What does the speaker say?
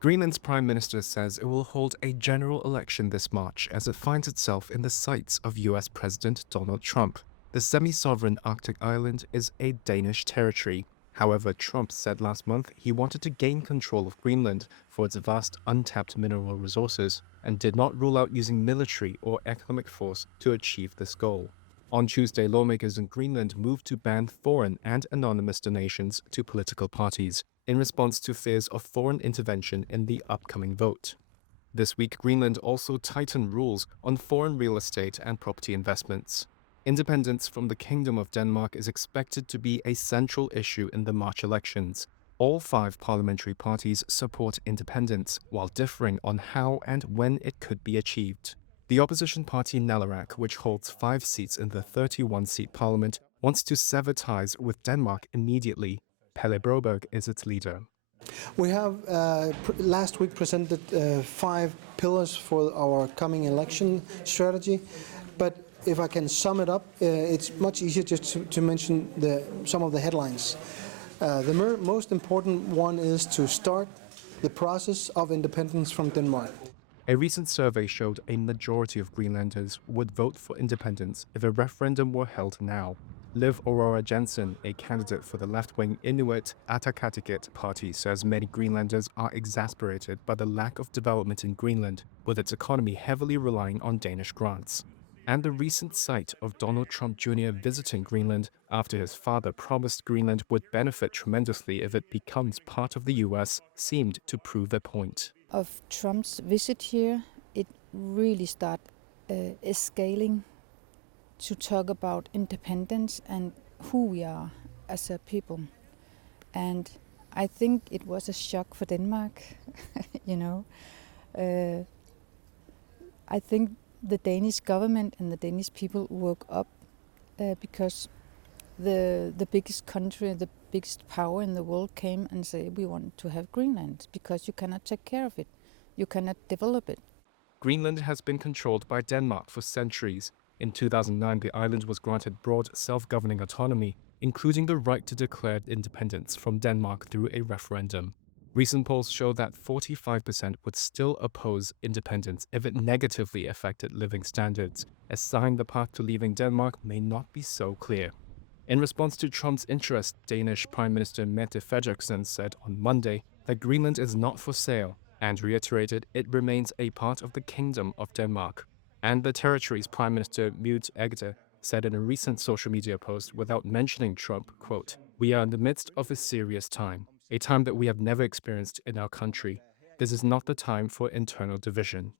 Greenland's Prime Minister says it will hold a general election this March as it finds itself in the sights of US President Donald Trump. The semi-sovereign Arctic island is a Danish territory. However, Trump said last month he wanted to gain control of Greenland for its vast untapped mineral resources and did not rule out using military or economic force to achieve this goal. On Tuesday, lawmakers in Greenland moved to ban foreign and anonymous donations to political parties in response to fears of foreign intervention in the upcoming vote. This week, Greenland also tightened rules on foreign real estate and property investments. Independence from the Kingdom of Denmark is expected to be a central issue in the March elections. All 5 parliamentary parties support independence, while differing on how and when it could be achieved. The opposition party Nalarak, which holds 5 seats in the 31-seat parliament, wants to sever ties with Denmark immediately. Pelle Broberg is its leader. We have last week presented 5 pillars for our coming election strategy, but if I can sum it up, it's much easier just to mention some of the headlines. The most important one is to start the process of independence from Denmark. A recent survey showed a majority of Greenlanders would vote for independence if a referendum were held now. Liv Aurora Jensen, a candidate for the left-wing Inuit Ataqatigiit party, says many Greenlanders are exasperated by the lack of development in Greenland, with its economy heavily relying on Danish grants. And the recent sight of Donald Trump Jr. visiting Greenland after his father promised Greenland would benefit tremendously if it becomes part of the US seemed to prove a point. Of Trump's visit here, it really started escalating to talk about independence and who we are as a people. And I think it was a shock for Denmark, I think the Danish government and the Danish people woke up because the biggest country, the biggest power in the world came and said, we want to have Greenland because you cannot take care of it. You cannot develop it. Greenland has been controlled by Denmark for centuries. In 2009, the island was granted broad self-governing autonomy, including the right to declare independence from Denmark through a referendum. Recent polls show that 45% would still oppose independence if it negatively affected living standards, a sign the path to leaving Denmark may not be so clear. In response to Trump's interest, Danish Prime Minister Mette Frederiksen said on Monday that Greenland is not for sale and reiterated it remains a part of the Kingdom of Denmark. And the territory's Prime Minister Mute Egde said in a recent social media post without mentioning Trump, quote, "We are in the midst of a serious time, a time that we have never experienced in our country. This is not the time for internal division."